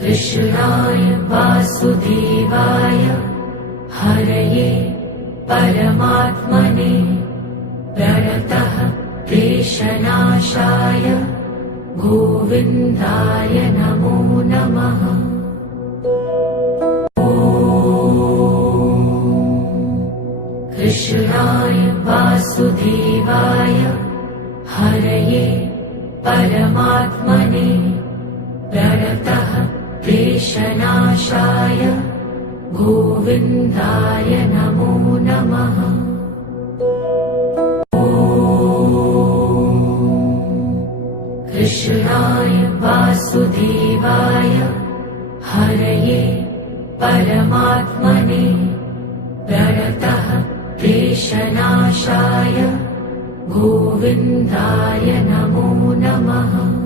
कृष्णाय वासुदेवाय हरये परमात्मने प्रणतः क्लेशनाशाय गोविन्दाय नमो नमः। कृष्णाय वासुदेवाय हरये परमात्मने प्रणतः क्लेशनाशाय गोविन्दाय नमो नमः। कृष्णाय वासुदेवाय हरये परमात्मने प्रणतः क्लेशनाशाय गोविन्दाय नमो नमः।